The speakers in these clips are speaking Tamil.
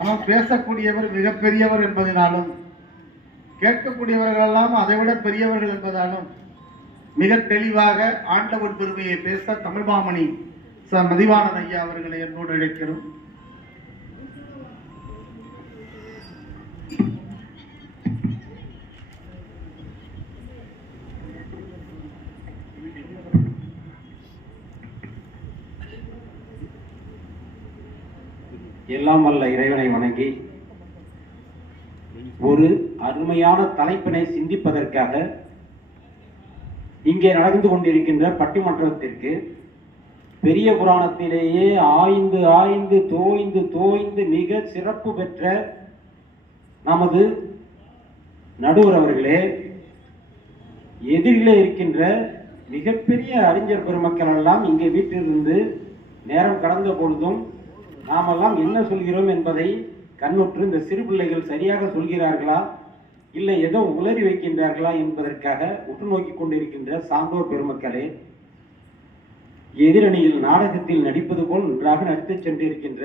ஆனால் பேசக்கூடியவர் மிகப்பெரியவர் என்பதனாலும் கேட்கக்கூடியவர்கள் எல்லாம் அதைவிட பெரியவர்கள் என்பதாலும் மிக தெளிவாக ஆண்டவன் பெருமையை பேச தமிழ் மாமணி ச மதிவானன் ஐயா அவர்களை என்னோடு அழைக்கிறோம் எல்லாம் வல்ல இறைவனை வணங்கி ஒரு அருமையான தலைப்பினை சிந்திப்பதற்காக இங்கே நடந்து கொண்டிருக்கின்ற பட்டிமன்றத்திற்கு பெரிய புராணத்திலேயே ஆய்ந்து ஆய்ந்து தோய்ந்து தோய்ந்து மிக சிறப்பு பெற்ற நமது நடுவர் அவர்களே எதிரிலே இருக்கின்ற மிகப்பெரிய அறிஞர் பெருமக்கள் எல்லாம் இங்கே வீட்டிலிருந்து நேரம் கடந்த பொழுதும் நாமெல்லாம் என்ன சொல்கிறோம் என்பதை கண்ணுற்று இந்த சிறு பிள்ளைகள் சரியாக சொல்கிறார்களா? இல்லை ஏதோ உளறி வைக்கின்றார்களா என்பதற்காக உற்று நோக்கி கொண்டிருக்கின்ற சான்றோர் பெருமக்களே எதிரணியில் நாடகத்தில் நடிப்பது போல் நன்றாக நடித்துச் சென்றிருக்கின்ற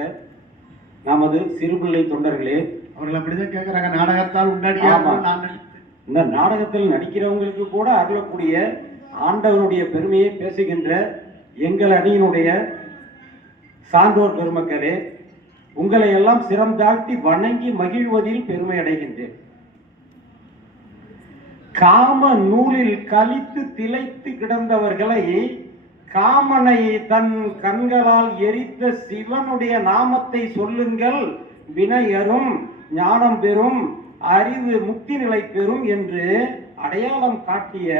நமது சிறுபிள்ளை தொண்டர்களே. அவர்கள் அப்படிதான் கேட்கிறாங்க நாடகத்தால் நடித்தேன். இந்த நாடகத்தில் நடிக்கிறவங்களுக்கு கூட அருளக்கூடிய ஆண்டவனுடைய பெருமையை பேசுகின்ற எங்கள் அணியினுடைய சான்றோர் பெருமக்களே உங்களை எல்லாம் சிரம் தாழ்த்தி வணங்கி மகிழ்வதில் பெருமை அடைகின்றேன். காம நூலில் கலித்து திளைத்து கிடந்தவர்களை காமனை தன் கண்களால் எரித்த சிவனுடைய நாமத்தை சொல்லுங்கள். வினையரும் ஞானம் பெறும் அறிவு முக்தி நிலை பெறும் என்று அடையாளம் காட்டிய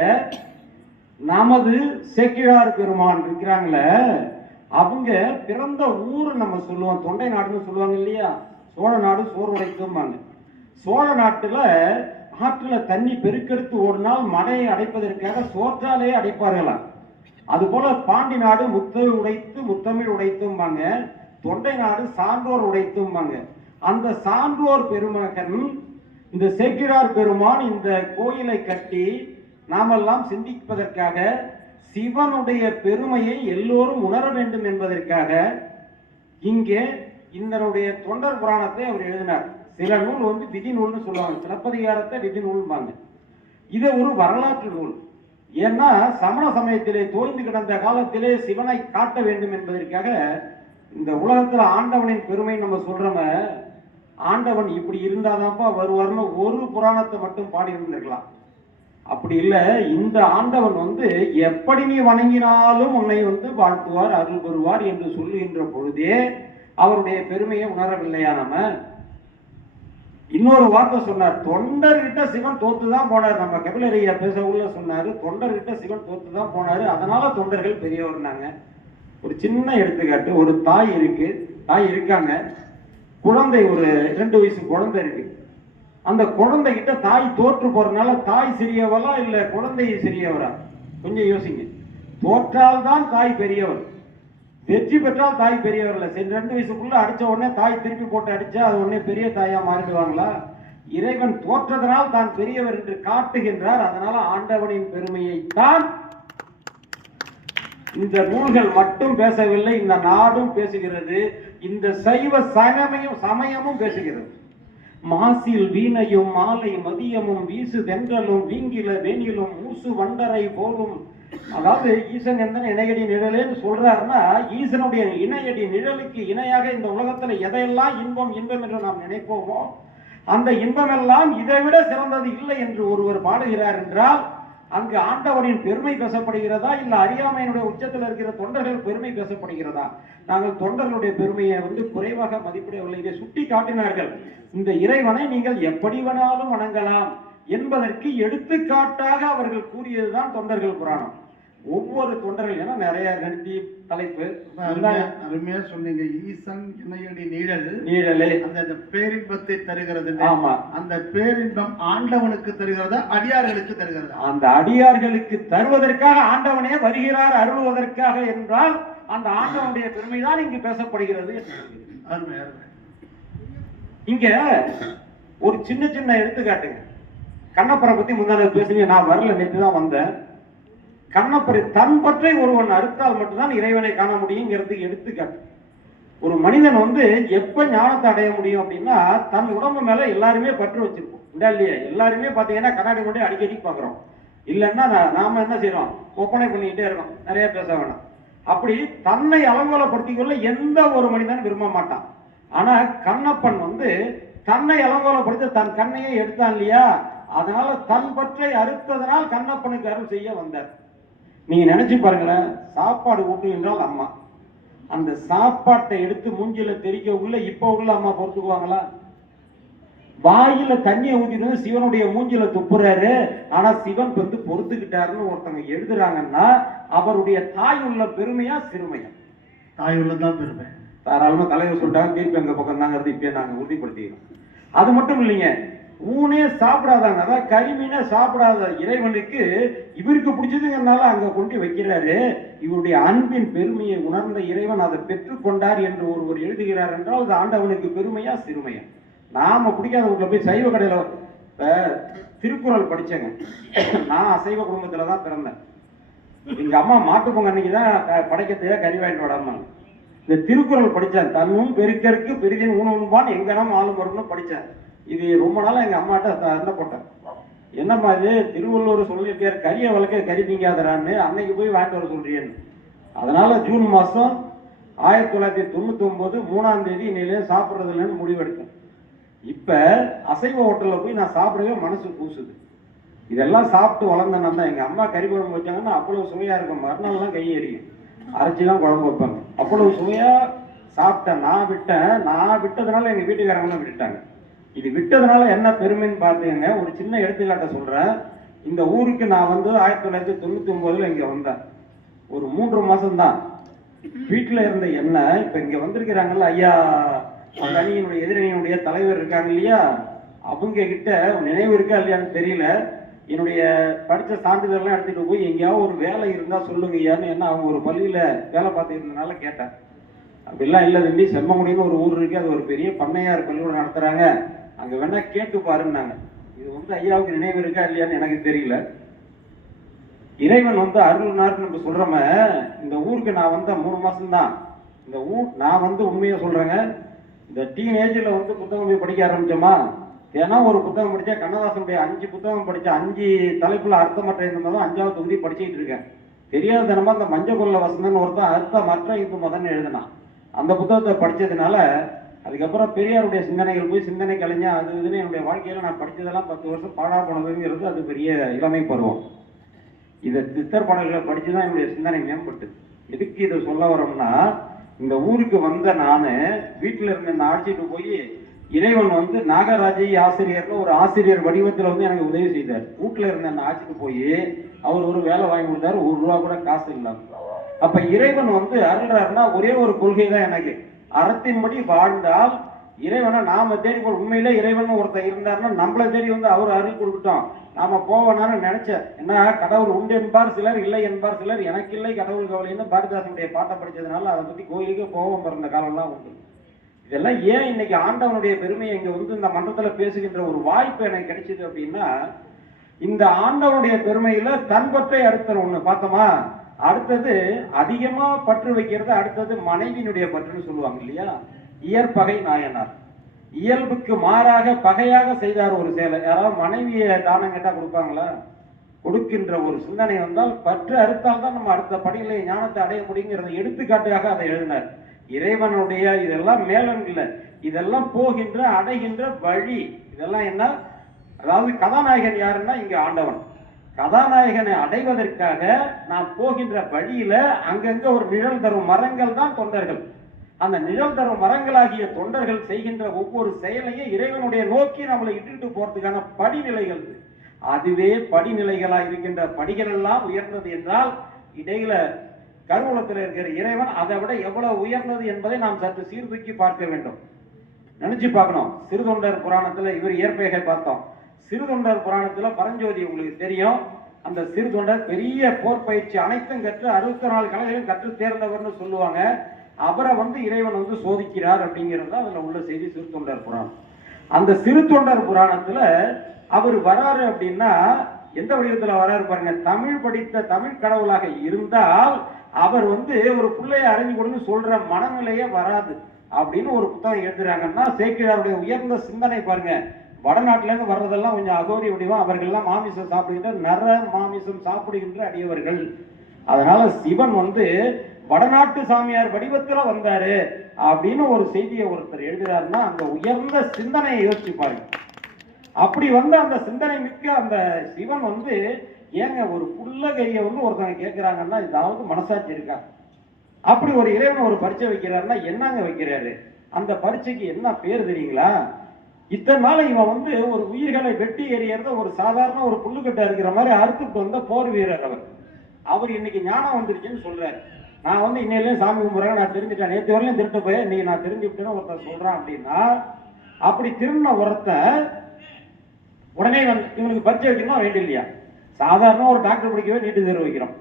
நமது செக்கிழார் பெருமான் இருக்கிறாங்களே அவங்க பிறந்த ஊர் நம்ம சொல்லுவோம். தொண்டை நாடுன்னு சொல்லுவாங்க இல்லையா? சோழ நாடு சோறு உடைக்கும்பாங்க சோழ நாட்டில் ஆற்றுல தண்ணி பெருக்கெடுத்து ஓடினால் மடையை அடைப்பதற்காக சோற்றாலே அடைப்பார்களாம் அதுபோல பாண்டி நாடு முத்தமிழ் உடைத்து முத்தமிழ் உடைத்தும்பாங்க. தொண்டை நாடு சான்றோர் உடைத்தும்பாங்க. அந்த சான்றோர் பெருமகன் இந்த சேக்கிழார் பெருமான் இந்த கோயிலை கட்டி நாமெல்லாம் சிந்திப்பதற்காக சிவனுடைய பெருமையை எல்லோரும் உணர வேண்டும் என்பதற்காக இங்கே இந்தனுடைய தொண்டர் புராணத்தை அவர் எழுதினார். சில நூல் வந்து விதி நூல்னு சொல்லுவாங்க. சிலப்பதிகாரத்தை விதி நூல்பாங்க இது ஒரு வரலாற்று நூல். ஏன்னா சமண சமயத்திலே தோய்ந்து கிடந்த காலத்திலே சிவனை காட்ட வேண்டும் என்பதற்காக இந்த உலகத்துல ஆண்டவனின் பெருமை நம்ம சொல்றோம ஆண்டவன் இப்படி இருந்தாதான்ப்பா வருவார்னு ஒரு புராணத்தை மட்டும் பாடி இருந்திருக்கலாம் அப்படி இல்லை இந்த ஆண்டவன் வந்து எப்படி நீ வணங்கினாலும் உன்னை வந்து வாழ்த்துவார் அருள் வருவார் என்று சொல்லுகின்ற பொழுதே அவருடைய பெருமையை உணரவில்லையா நம்ம? இன்னொரு வார்த்தை சொன்னார் தொண்டர்கிட்ட சிவன் தோத்து தான் போனார். நம்ம கபிலரையா பேச உள்ள சொன்னாரு தொண்டர்கிட்ட சிவன் தோத்து தான் போனாரு. அதனால தொண்டர்கள் பெரியவர்னாங்க ஒரு சின்ன எடுத்துக்காட்டு ஒரு தாய் இருக்கு தாய் இருக்காங்க. குழந்தை ஒரு ரெண்டு வயசு குழந்தை இருக்கு. அந்த குழந்தைகிட்ட தாய் தோற்று போறதுனால தாய் சிறியவளா இல்ல குழந்தை சிறியவரா? கொஞ்சம் யோசிங்க. தோற்றால் தான் தாய் பெரியவர். வெற்றி பெற்றால் தாய் பெரியவர் இல்லை. சரி ரெண்டு வயசுக்குள்ள அடிச்ச உடனே தாய் திருப்பி போட்டு அடிச்சா அது உடனே பெரிய தாயா மாறிடுவாங்களா? இறைவன் தோற்றதனால் தான் பெரியவர் என்று காட்டுகின்றார். அதனால ஆண்டவனின் பெருமையை தான் இந்த நூல்கள் மட்டும் பேசவில்லை இந்த நாடும் பேசுகிறது இந்த சைவ சகமையும் சமயமும் பேசுகிறது. மாசில் வீணையும் மாலை மதியமும் வீசு தென்றலும் வீங்கில வேணிலும் மூசு வண்டரை போலும். அதாவது ஈசன் எந்த இணையடி நிழலேன்னு சொல்றாருன்னா ஈசனுடைய இணையடி நிழலுக்கு இணையாக இந்த உலகத்துல எதையெல்லாம் இன்பம் இன்பம் என்று நாம் நினைப்போமோ அந்த இன்பமெல்லாம் இதை விட சிறந்தது இல்லை என்று ஒருவர் பாடுகிறார் என்றால் அங்கு ஆண்டவனின் பெருமை பேசப்படுகிறதா? இல்ல அறியாமையினுடைய உச்சத்தில் இருக்கிற தொண்டர்கள் பெருமை பேசப்படுகிறதா? நாங்கள் தொண்டர்களுடைய பெருமையை வந்து குறைவாக மதிப்பிடவில்லை. இதை சுட்டி காட்டினார்கள். இந்த இறைவனை நீங்கள் எப்படி வேணாலும் வணங்கலாம் என்பதற்கு எடுத்துக்காட்டாக அவர்கள் கூறியதுதான் தொண்டர்கள் புராணம். ஒவ்வொரு தொண்டர்கள் ஏன்னா நிறைய நடித்தி தலைப்பு. அருமையா சொன்னீங்க. ஈசன் இணையடி நீழல் நீழலே அந்த அந்த பேரின்பத்தை தருகிறது. ஆமா. அந்த பேரின்பம் ஆண்டவனுக்கு தருகிறதா அடியார்களுக்கு தருகிறதா? அந்த அடியார்களுக்கு தருவதற்காக ஆண்டவனே வருகிறார் அருள்வதற்காக என்றால் அந்த ஆண்டவனுடைய பெருமைதான் இங்கு பேசப்படுகிறது அருமை அருமை. இங்க ஒரு சின்ன சின்ன எடுத்துக்காட்டுங்க. கண்ணப்பரை பத்தி முந்தான பேசுங்க நான் வரல நேற்று தான் வந்தேன். கண்ணப்பரை தன் பற்றை ஒருவன் அறுத்தால் மட்டும்தான் இறைவனை காண முடியுங்கிறதுக்கு எடுத்துக்காட்டு. ஒரு மனிதன் வந்து எப்ப ஞானத்தை அடைய முடியும் அப்படின்னா தன் உடம்பு மேல எல்லாருமே பற்று வச்சிருப்போம். இல்ல இல்லையா? எல்லாருமே பாத்தீங்கன்னா கண்ணாடி கொண்டு அடிக்கடி பாக்குறோம். இல்லைன்னா நாம என்ன செய்யறோம் ஒப்பனை பண்ணிக்கிட்டே இருக்கோம். நிறைய பேச வேணாம். அப்படி தன்னை அலங்கோலப்படுத்திக் கொள்ள எந்த ஒரு மனிதனும் விரும்ப மாட்டான். ஆனா கண்ணப்பன் வந்து தன்னை அலங்கோலப்படுத்த தன் கண்ணையே எடுத்தான் இல்லையா? அதனால தன் பற்றை அறுத்ததனால் கண்ணப்பனுக்கு அருள் செய்ய வந்தார். நீங்க நினைச்சு பாருங்களேன் சாப்பாடு ஊட்டுகின்றால் அம்மா. அந்த சாப்பாட்டை எடுத்து மூஞ்சில தெரிக்க உள்ள இப்ப உள்ள அம்மா பொறுத்துக்குவாங்களா? வாயில தண்ணியை ஊத்திட்டு சிவனுடைய மூஞ்சில துப்புறாரு. ஆனா சிவன் வந்து பொறுத்துக்கிட்டாருன்னு ஒருத்தவங்க எழுதுறாங்கன்னா அவருடைய தாய் உள்ள பெருமையா சிறுமையா? தாய் உள்ளதான் பெருமை. தாராளமா தலைவர் சொல்லிட்டாங்க தீர்ப்பு எங்க பக்கம் தாங்கிறது இப்பயே நாங்க உறுதிப்படுத்திக்கிறோம். அது மட்டும் இல்லைங்க ஊனே சாப்பிடாதாங்க அதான் கரிமீனே சாப்பிடாத இறைவனுக்கு இவருக்கு பிடிச்சதுங்கிறனால அங்கே கொண்டு வைக்கிறாரு. இவருடைய அன்பின் பெருமையை உணர்ந்த இறைவன் அதை பெற்றுக்கொண்டார் என்று ஒருவர் எழுதுகிறார் என்றால் அது ஆண்டவனுக்கு பெருமையா சிறுமையா? நாம பிடிக்காத போய் சைவ கடையில திருக்குறள் படிச்சேங்க. நான் அசைவ குடும்பத்துல தான் பிறந்தேன். எங்க அம்மா மாட்டு அன்னைக்கு தான் படைக்கிறதுக்காக கறி வாங்கிட்டு வராம இந்த திருக்குறள் படித்தேன் தன்னும் பெருக்கருக்கு பெரிதின் ஊனுபான் எங்கனம் ஆளும் வரும்னு படித்தேன் இது ரொம்ப நாளாக எங்கள் அம்மாட்ட என்ன போட்டேன் என்னம்மா இது திருவள்ளுவர் சொல்லியிருக்கார் கறியை வளர்க்க கறி திங்காதரான்னு அன்னைக்கு போய் வாங்கிட்டு வர சொல்றியேன்னு அதனால் ஜூன் மாதம் ஆயிரத்தி தொள்ளாயிரத்தி தொண்ணூற்றி ஒன்பது மூணாம் தேதி இன்னையிலே சாப்பிட்றது இல்லைன்னு முடிவெடுத்தேன். இப்போ அசைவ ஹோட்டலில் போய் நான் சாப்பிடவே மனசு கூசுது. இதெல்லாம் சாப்பிட்டு வளர்ந்தேன் தான் எங்கள் அம்மா கறி குழம்பு வச்சாங்கன்னா அவ்வளோ சுவையாக இருக்கும். மறுநாள்லாம் கை எரியும். அரைச்சி தான் குழம்பு வைப்பாங்க. அவ்வளோ சுவையாக சாப்பிட்டேன். நான் விட்டேன். நான் விட்டதுனால எங்கள் வீட்டுக்காரங்களும் விட்டுட்டாங்க. இது விட்டதுனால என்ன பெருமைன்னு பார்த்தீங்க ஒரு சின்ன எடுத்துக்காட்ட சொல்கிறேன் இந்த ஊருக்கு நான் வந்து ஆயிரத்தி தொள்ளாயிரத்தி தொண்ணூற்றி ஒம்போதில் இங்கே வந்தேன். ஒரு மூன்று மாதம்தான் வீட்டில் இருந்த என்ன இப்போ இங்கே வந்திருக்கிறாங்கல்ல ஐயா அந்த அணியினுடைய எதிரணியினுடைய தலைவர் இருக்காங்க இல்லையா? அவங்க கிட்ட நினைவு இருக்கா இல்லையான்னு தெரியல. என்னுடைய படித்த சான்றிதழ்லாம் எடுத்துகிட்டு போய் எங்கேயாவது ஒரு வேலை இருந்தால் சொல்லுங்க ஐயான்னு என்ன அவங்க ஒரு பள்ளியில் வேலை பார்த்துட்டு கேட்டேன். அப்படிலாம் இல்லை தம்பி செம்மங்குடின்னு ஒரு ஊர் இருக்குது அது ஒரு பெரிய பண்ணையார் பள்ளிக்கூடம் நடத்துகிறாங்க அங்க வேணா கேட்டு பாருன்னாங்க இது வந்து ஐயாவுக்கு நினைவு இருக்கா இல்லையான்னு எனக்கு தெரியல. இறைவன் வந்து அருள்னார்னு நம்ம சொல்றோம இந்த ஊருக்கு நான் வந்த மூணு மாசம் தான் இந்த ஊர் நான் வந்து உண்மையை சொல்றேங்க. இந்த டீன் ஏஜ்ல வந்து புத்தகம் போய் படிக்க ஆரம்பிச்சோமா? ஏன்னா ஒரு புத்தகம் படிச்சா கண்ணதாசனுடைய அஞ்சு புத்தகம் படித்த அஞ்சு தலைப்புல அர்த்தமற்ற இந்த மதம் அஞ்சாவது தொகுதி படிச்சுக்கிட்டு இருக்கேன். தெரியாத தினமா அந்த மஞ்சள் கொள்ள வசந்தன் ஒருத்தன் அர்த்தமற்ற இந்து மதம்னு எழுதினான். அந்த புத்தகத்தை படிச்சதுனால அதுக்கப்புறம் பெரியாருடைய சிந்தனைகள் போய் சிந்தனை கலைஞா அது இதுன்னு என்னுடைய வாழ்க்கையில் நான் படித்ததெல்லாம் பத்து வருஷம் பாடா போனதுங்கிறது அது பெரிய இளமை பருவம். இதை சித்தர் பாடல்களை படித்து தான் என்னுடைய சிந்தனை மேம்பட்டு. எதுக்கு இதை சொல்ல வரோம்னா இந்த ஊருக்கு வந்த நான் வீட்டில் இருந்து நான் அழைச்சிட்டு போய் இறைவன் வந்து நாகராஜை ஆசிரியர்னு ஒரு ஆசிரியர் வடிவத்தில் வந்து எனக்கு உதவி செய்தார். வீட்டில் இருந்த நான் அழைச்சிட்டு போய் அவர் ஒரு வேலை வாங்கி கொடுத்தாரு ஒரு ரூபா கூட காசு இல்லாமல் அப்போ இறைவன் வந்து அருள்றாருன்னா ஒரே ஒரு கொள்கை தான் எனக்கு. அறத்தின்படி வாழ்ந்தால் இறைவனை நாம தேடி போ உண்மையிலே இறைவன் ஒருத்தர் இருந்தாருன்னா நம்மளை தேடி வந்து அவர் அருள் கொடுக்கட்டும். நாம போவனான்னு நினைச்சேன் என்ன கடவுள் உண்டு என்பார் சிலர் இல்லை என்பார் சிலர் எனக்கு இல்லை கடவுள் கவலைன்னு பாரதிதாசனுடைய பாட்டை படிச்சதுனால அதை பத்தி கோயிலுக்கு போவோம் பிறந்த காலம்லாம் உண்டு. இதெல்லாம் ஏன் இன்னைக்கு ஆண்டவனுடைய பெருமையை இங்க வந்து இந்த மன்றத்துல பேசுகின்ற ஒரு வாய்ப்பு எனக்கு கிடைச்சது அப்படின்னா இந்த ஆண்டவனுடைய பெருமையில தன்பற்றை அறுத்தல் ஒண்ணு. பார்த்தோமா? அடுத்தது அதிகமா பற்று வைக்கிறது அடுத்தது மனைவியினுடைய பற்றுன்னு சொல்லுவாங்க இல்லையா? இயற்பகை நாயனார். இயல்புக்கு மாறாக பகையாக செய்தார் ஒரு செயலை யாராவது மனைவியை தானம் கேட்டா கொடுப்பாங்களா? கொடுக்கின்ற ஒரு சிந்தனை வந்தால் பற்று அறுத்தால் தான் நம்ம அடுத்த படிநிலை ஞானத்தை அடைய முடியுங்கிறத எடுத்துக்காட்டுக்காக அதை எழுதினார். இறைவனுடைய இதெல்லாம் மேலன் இல்லை இதெல்லாம் போகின்ற அடைகின்ற வழி. இதெல்லாம் என்ன? அதாவது கதாநாயகன் யாருன்னா இங்க ஆண்டவன். கதாநாயகனை அடைவதற்காக நாம் போகின்ற வழியில அங்கங்க ஒரு நிழல் தரும் மரங்கள் தான் தொண்டர்கள். அந்த நிழல் தரும் மரங்களாகிய தொண்டர்கள் செய்கின்ற ஒவ்வொரு செயலையும் இறைவனுடைய நோக்கி நம்மளை இட்டுட்டு போறதுக்கான படிநிலைகள். அதுவே படிநிலைகளா இருக்கின்ற படிகள் எல்லாம் உயர்ந்தது என்றால் இடையில கருவூலத்தில் இருக்கிற இறைவன் அதை விட எவ்வளவு உயர்ந்தது என்பதை நாம் சற்று சீர்தூக்கி பார்க்க வேண்டும். நினைச்சு பார்க்கணும். சிறுதொண்டர் புராணத்துல இவர் இயற்பெயரை பார்த்தோம். சிறுதொண்டர் புராணத்துல பரஞ்சோதி உங்களுக்கு தெரியும். அந்த சிறுதொண்டர் பெரிய போர் பயிற்சி அனைத்தும் கற்று அறுபத்தி நாலு கலைகளையும் கற்று தேர்ந்தவர்னு சொல்லுவாங்க. அவரை வந்து இறைவன் வந்து சோதிக்கிறார் அப்படிங்கிறது தான் அதுல உள்ள செய்தி சிறுதொண்டர் புராணம். அந்த சிறுதொண்டர் புராணத்துல அவர் வராரு அப்படின்னா எந்த வடிவத்துல வராரு பாருங்க. தமிழ் படித்த தமிழ் கடவுளாக இருந்தால் அவர் வந்து ஒரு பிள்ளைய அறிஞ்சு கொடுன்னு சொல்ற மனநிலையே வராது அப்படின்னு ஒரு புத்தகம் எழுதுறாங்கன்னா சேக்கிழாருடைய உயர்ந்த சிந்தனை பாருங்க. வடநாட்டிலேருந்து வர்றதெல்லாம் கொஞ்சம் அகோரி வடிவம். அவர்கள்லாம் மாமிசம் சாப்பிடுகின்ற நர மாமிசம் சாப்பிடுகின்ற அடியவர்கள். அதனால சிவன் வந்து வடநாட்டு சாமியார் வடிவத்தில் வந்தாரு அப்படின்னு ஒரு செய்தியை ஒருத்தர் எழுதுறாருன்னா அந்த உயர்ந்த சிந்தனையை யோசிச்சு அப்படி வந்து அந்த சிந்தனை மிக்க அந்த சிவன் வந்து ஏங்க ஒரு புல்லகரியை வந்து ஒருத்தவங்க கேட்குறாங்கன்னா இதாவது மனசாட்சி இருக்கா? அப்படி ஒரு இறைவன் ஒரு பரீட்சை வைக்கிறாருன்னா என்னங்க வைக்கிறாரு? அந்த பரீட்சைக்கு என்ன பேர் தெரியுங்களா? இத்தனை நாள் இவன் வந்து ஒரு உயிர்களை வெட்டி எறியறத ஒரு சாதாரண ஒரு புல்லுக்கட்டை இருக்கிற மாதிரி அறுத்துட்டு வந்த போர் வீரர் அவர். அவர் இன்னைக்கு ஞானம் வந்துருச்சுன்னு சொல்றாரு. நான் வந்து இன்னையிலையும் சாமி கும்பிட்றேன் நான் தெரிஞ்சுட்டேன். நேற்று வரலையும் திருட்டு போய் இன்னைக்கு நான் தெரிஞ்சுக்கிட்டேன்னு ஒருத்தர் சொல்றான் அப்படின்னா அப்படி திரும்பின ஒருத்தன் உடனே வந்து இவனுக்கு பரிச்சை வைக்கணுமா? வேண்டிய இல்லையா? சாதாரண ஒரு டாக்டர் படிக்கவே நீட்டு தேர்வு வைக்கிறோம்.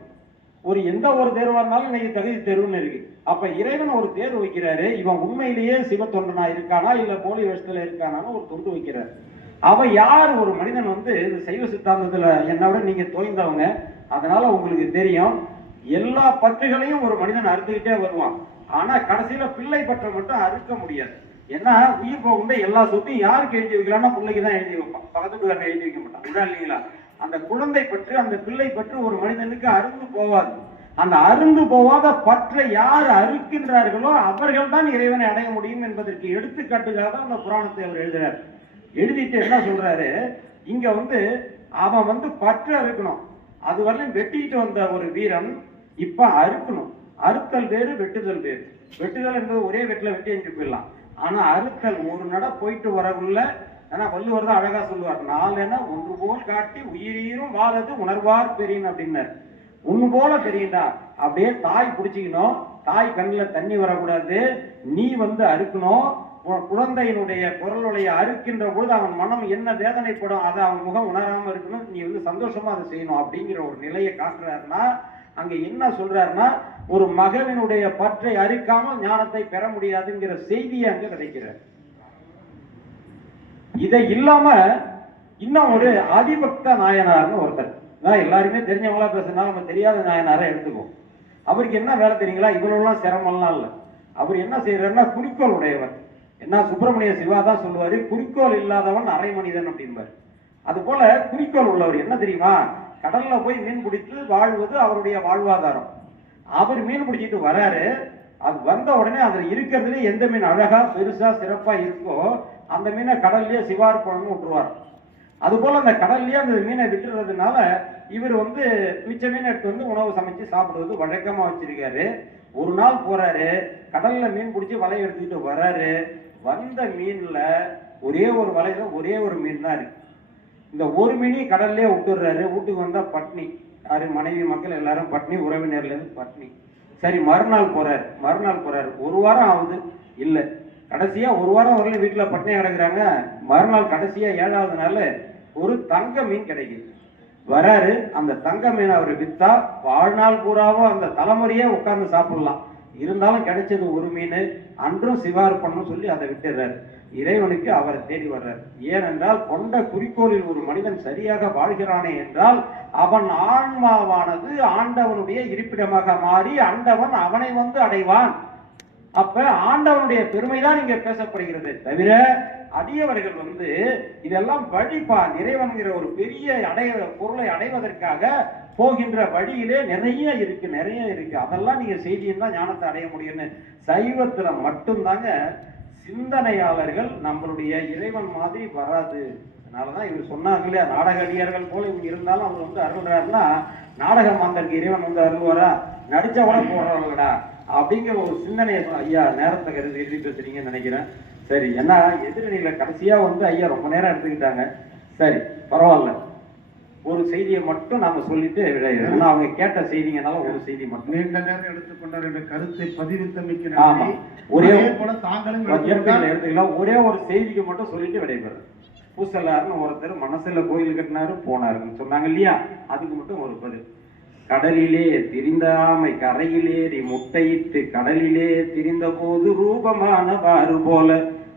ஒரு எந்த ஒரு தேர்வா இருந்தாலும் இன்னைக்கு தகுதி தேர்வுன்னு இருக்கு. அப்ப இறைவன் ஒரு தேர்வு வைக்கிறாரு இவன் உண்மையிலேயே சிவ தொண்டனா இருக்கானா இல்ல போலி வேஷத்துல இருக்கானான்னு ஒரு தொண்டு வைக்கிறார். அவன் யார்? ஒரு மனிதன் வந்து இந்த சைவ சித்தாந்தத்துல என்னை விட நீங்க தோய்ந்தவங்க. அதனால உங்களுக்கு தெரியும் எல்லா பற்றுகளையும் ஒரு மனிதன் அறுத்துக்கிட்டே வருவான். ஆனா கடைசியில பிள்ளை பற்றை மட்டும் அறுக்க முடியாது. ஏன்னா உயிர் போகும்போது எல்லா சொத்தையும் யாருக்கு எழுதி வைக்கலாம்னா பிள்ளைக்கு தான் எழுதி வைப்பான். பக்கத்து வீட்டுக்காரன் எழுதி வைக்க மாட்டான். இல்லைங்களா? அந்த குழந்தை பற்று அந்த பிள்ளை பற்று ஒரு மனிதனுக்கு அருந்து போவாது. அந்த அருந்து போவாத பற்றை யார் அறுக்கின்றார்களோ அவர்கள் தான் இறைவனை அடைய முடியும் என்பதற்கு எடுத்துக்காட்டுக்காக தான் அந்த புராணத்தை அவர் எழுதுறார். எழுதிட்டு என்ன சொல்றாரு? இங்க வந்து அவன் வந்து பற்று அறுக்கணும். அது வரலையும் வெட்டிட்டு வந்த ஒரு வீரன் இப்ப அறுக்கணும். அறுத்தல் வேறு வெட்டுதல் வேறு. வெட்டுதல் என்பது ஒரே வெட்டில வெட்டி எஞ்சி போயிடலாம். ஆனா அறுத்தல் ஒரு நட போயிட்டு வரக்குள்ள ஏன்னா வள்ளுவர் தான் அழகா சொல்லுவார் என்ன ஒன்று போல் காட்டி உயிரீரும் வாழது உணர்வார் பெரியன் அப்படின்னார். ஒன்று போல பெரியண்டா அப்படியே தாய் பிடிச்சிக்கணும். தாய் கண்ணில் தண்ணி வரக்கூடாது. நீ வந்து அறுக்கணும். குழந்தையினுடைய குரலுடைய அறுக்கின்ற பொழுது அவன் மனம் என்ன வேதனைப்படும் அதை அவன் முகம் உணராம இருக்கணும். நீ வந்து சந்தோஷமா அதை செய்யணும் அப்படிங்கிற ஒரு நிலையை காட்டுறாருன்னா அங்க என்ன சொல்றாருன்னா ஒரு மகவினுடைய பற்றை அறுக்காமல் ஞானத்தை பெற முடியாதுங்கிற செய்தியை அங்க கிடைக்கிறார். இதை இல்லாம இன்னும் ஒரு அதிபக்த நாயனார்னு ஒருத்தர். நான் எல்லாருமே தெரிஞ்சவங்களா பேசுனா நம்ம தெரியாத நாயனாரை எடுத்துக்குவோம். அவருக்கு என்ன வேலை தெரியுங்களா? இவ்வளவுலாம் சிரமம்லாம் இல்லை. அவர் என்ன செய்யறாருன்னா குறிக்கோள் உடையவர். என்ன சுப்பிரமணிய சிவா தான் சொல்லுவாரு குறிக்கோள் இல்லாதவன் அரை மனிதன் அப்படிம்பார். அது போல குறிக்கோள் உள்ளவர். என்ன தெரியுமா? கடல்ல போய் மீன் பிடித்து வாழ்வது அவருடைய வாழ்வாதாரம். அவர் மீன் பிடிச்சிட்டு வராரு. அது வந்த உடனே அதுல இருக்கிறதுல எந்த மீன் அழகா பெருசா சிறப்பா இருக்கோ அந்த மீனை கடல்லயே சிவார்ப்பணம்னு விட்டுருவார். அதுபோல் அந்த கடல்லையே அந்த மீனை விட்டுறதுனால இவர் வந்து மிச்ச மீனை எடுத்து வந்து உணவு சமைச்சு சாப்பிடுவது வழக்கமாக வச்சிருக்காரு. ஒரு நாள் போறாரு கடல்ல மீன் பிடிச்சி வலை எடுத்துக்கிட்டு வராரு. வந்த மீன்ல ஒரே ஒரு வலையில ஒரே ஒரு மீன் தான் இருக்கு. இந்த ஒரு மீனி கடல்லே விட்டுடுறாரு. வீட்டுக்கு வந்தா பட்னி. யாரு? மனைவி மக்கள் எல்லாரும் பட்னி உறவினர்ல இருந்து பட்னி. சரி மறுநாள் போறாரு. மறுநாள் போறாரு. ஒரு வாரம் ஆகுது. இல்லை. கடைசியா ஒரு வாரம் வரலையும் வீட்டுல பட்னியா கிடக்குறாங்க. மறுநாள் கடைசியா ஏழாவது நாள் ஒரு தங்க மீன் கிடைக்குது. வராரு அந்த தங்க மீன் அவர் வித்தா வாழ்நாள் பூராவும் அந்த தலைமுறையே உட்கார்ந்து சாப்பிடலாம். இருந்தாலும் கிடைச்சது ஒரு மீன் அன்றும் சிவார்ப்பணம் சொல்லி அதை விட்டுறாரு இறைவனுக்கு அவரை தேடி வர்றார். ஏனென்றால் கொண்ட குறிக்கோளில் ஒரு மனிதன் சரியாக வாழ்கிறானே என்றால் அவன் ஆன்மாவானது ஆண்டவனுடைய இருப்பிடமாக மாறி ஆண்டவன் அவனை வந்து அடைவான். அப்ப ஆண்டவனுடைய பெருமை தான் இங்க பேசப்படுகிறது. தவிர அடியவர்கள் வந்து இதெல்லாம் வழிபா நிறைவன்கிற ஒரு பெரிய அடைய பொருளை அடைவதற்காக போகின்ற வழியிலே நிறைய இருக்கு நிறைய இருக்கு. அதெல்லாம் நீங்க செய்தியிருந்தா ஞானத்தை அடைய முடியும்னு. சைவத்துல மட்டும்தாங்க சிந்தனையாளர்கள் நம்மளுடைய இறைவன் மாதிரி வராது. அதனாலதான் இவர் சொன்னாங்க இல்லையா நாடக அடியார்கள் போல இவங்க இருந்தாலும் அவர் வந்து அருள்றாருன்னா நாடக மாந்தருக்கு இறைவன் வந்து அருள்வாரா? நடிச்சவன கூட அப்படிங்கிற ஒரு சிந்தனையை ஐயா நேரத்தை கருதி எழுதி பேசுறீங்கன்னு நினைக்கிறேன். சரி ஏன்னா எதிரணியில கடைசியா வந்து ஐயா ரொம்ப நேரம் எடுத்துக்கிட்டாங்க. சரி பரவாயில்ல. ஒரு செய்தியை மட்டும் நாம சொல்லிட்டு விடையிறோம். ஏன்னா அவங்க கேட்ட செய்திங்கனால ஒரு செய்தி மட்டும். நீண்ட நேரம் எடுத்துக்கொண்டார் என்ற கருத்தை பதிவித்தமைக்கு ஆமா. ஒரே போல தாங்களும் எடுத்துக்கலாம் ஒரே ஒரு செய்திக்கு மட்டும் சொல்லிட்டு விடைபெறும். பூசலாருன்னு ஒருத்தர் மனசுல கோயில் கட்டினாரு போனாருன்னு சொன்னாங்க இல்லையா? அதுக்கு மட்டும் ஒரு பதில். கடலிலே திரிந்தாமை கரையிலேறி முட்டையிட்டு கடலிலே திரிந்த போது ரூபமான போல.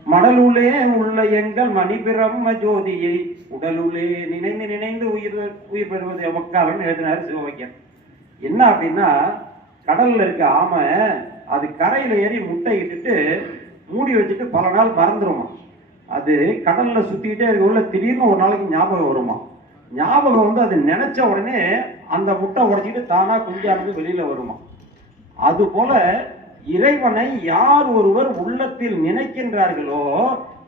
மடலுளே உள்ள எங்கள் மணிபிரம்ம ஜோதியை உடலுளே நினைந்து நினைந்து உயிர் உயிர் பெறுவது எமக்காலன்னு எழுதினார் சிவவைக்கன் என்ன அப்படின்னா கடல்ல இருக்க ஆமை அது கரையில ஏறி முட்டை இட்டுட்டு மூடி வச்சுட்டு பல நாள் மறந்துருமா அது கடல்ல சுத்திக்கிட்டே உள்ள திடீர்னு ஒரு நாளைக்கு ஞாபகம் வருமா. ஞாபகம் வந்து அது நினைச்ச உடனே அந்த முட்டை உடைச்சிட்டு தானா குஞ்சானது வெளியில வருமா? அது போல இறைவனை யார் ஒருவர் உள்ளத்தில் நினைக்கின்றார்களோ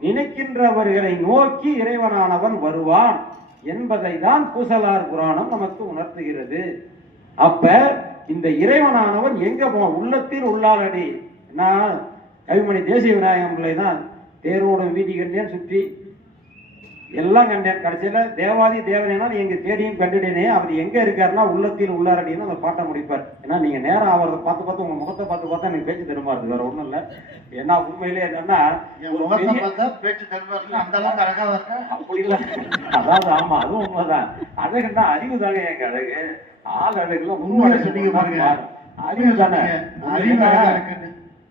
நினைக்கின்றவர்களை நோக்கி இறைவனானவன் வருவான் என்பதை தான் பூசலார் புராணம் நமக்கு உணர்த்துகிறது. அப்ப இந்த இறைவனானவன் எங்க போ உள்ளத்தில் உள்ளாலடி நான் கவிமணி தேசிய விநாயகம் பிள்ளை தான் தேரோடும் வீதி கண்டேன் சுற்றி எல்லாம் கண்டேன் கடைசியில தேவாதி தேவனேனா எங்க தேடியும் கண்டுடனே அவர் எங்க இருக்காருன்னா உள்ளத்தில் உள்ளாரடின்னு அந்த பாட்டை முடிப்பார். ஏன்னா நீங்க நேரம் அவரை பார்த்து பார்த்து உங்க முகத்தை பார்த்து பார்த்தா எனக்கு பேச்சு தருமா இருக்கு. வேற ஒண்ணும் இல்ல. ஏன்னா உண்மையிலே என்னன்னா பேச்சு அழகா அப்படி இல்ல. அதாவது ஆமா அதுவும் உண்மைதான். அழகுன்னா அறிவு தானே எங்க அழகு? ஆள் அழகுல உண்மையை சொன்னீங்க பாருங்க. அறிவு தானே? அறிவு அழகா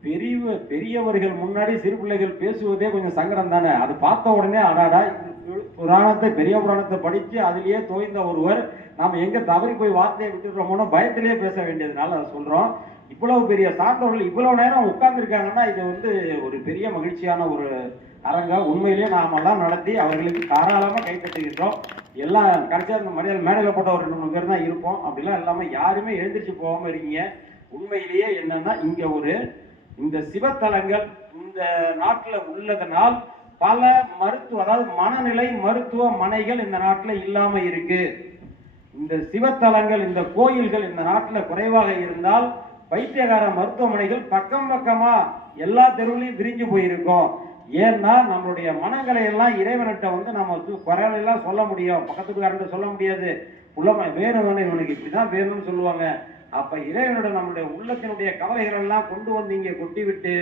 பெரிய பெரியவர்கள் முன்னாடி சிறு பிள்ளைகள் பேசுவதே கொஞ்சம் சங்கடம் தானே அது பார்த்த உடனே அடாடா புராணத்தை பெரிய புராணத்தை படித்து அதிலேயே தோய்ந்த ஒருவர் நாம் எங்கே தவறி போய் வார்த்தையை விட்டுடுறோமோன்னு பயத்திலேயே பேச வேண்டியதுனால அதை சொல்கிறோம் இவ்வளவு பெரிய சார்ந்தவர்கள் இவ்வளவு நேரம் உட்கார்ந்துருக்காங்கன்னா இது வந்து ஒரு பெரிய மகிழ்ச்சியான ஒரு அரங்க. உண்மையிலேயே நாமெல்லாம் நடத்தி அவர்களுக்கு தாராளமாக கைப்பற்றுகின்றோம் எல்லாம் கடைசியாக இந்த மனிதர் மேடையில் போட்ட ஒரு ரெண்டு மூணு பேர் தான் இருப்போம். அப்படிலாம் இல்லாமல் யாருமே எழுந்திரிச்சு போகாம இருக்கீங்க உண்மையிலேயே என்னன்னா இங்கே ஒரு இந்த சிவத்தலங்கள் இந்த நாட்டில் உள்ளதனால் பல மருத்துவ அதாவது மனநிலை மருத்துவமனைகள் இந்த நாட்டில் இல்லாமல் இருக்கு. இந்த சிவத்தலங்கள் இந்த கோயில்கள் இந்த நாட்டில் குறைவாக இருந்தால் வைத்தியகார மருத்துவமனைகள் பக்கம் பக்கமா எல்லா தெருவிலையும் விரிஞ்சு போயிருக்கும். ஏன்னா நம்மளுடைய மனங்களை எல்லாம் இறைவன்கிட்ட வந்து நம்ம குறையெல்லாம் சொல்ல முடியும். பக்கத்துக்காரன்ட்ட சொல்ல முடியாது. உள்ளமா வேணும் வேணும் இவனுக்கு இப்படிதான் வேணும்னு சொல்லுவாங்க. அப்ப இறைவனோட நம்மளுடைய உள்ளத்தினுடைய கவலைகள் எல்லாம் கொண்டு வந்து இங்கே கொட்டிவிட்டு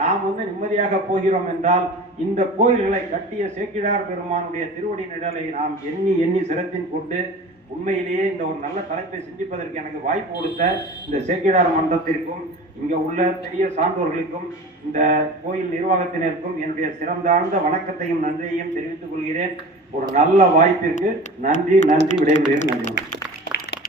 நாம் வந்து நிம்மதியாக போகிறோம் என்றால் இந்த கோயில்களை கட்டிய சேக்கிழார் பெருமானுடைய திருவடி நிழலை நாம் எண்ணி எண்ணி சிரத்தின் கொண்டு உண்மையிலேயே இந்த ஒரு நல்ல தலைப்பை சிந்திப்பதற்கு எனக்கு வாய்ப்பு கொடுத்த இந்த சேக்கிடார் மன்றத்திற்கும் இங்கே உள்ள பெரிய சான்றோர்களுக்கும் இந்த கோயில் நிர்வாகத்தினருக்கும் என்னுடைய சிறந்தாழ்ந்த வணக்கத்தையும் நன்றியையும் தெரிவித்துக் கொள்கிறேன். ஒரு நல்ல வாய்ப்பிற்கு நன்றி நன்றி விடைபெறுகிறேன். நன்றி.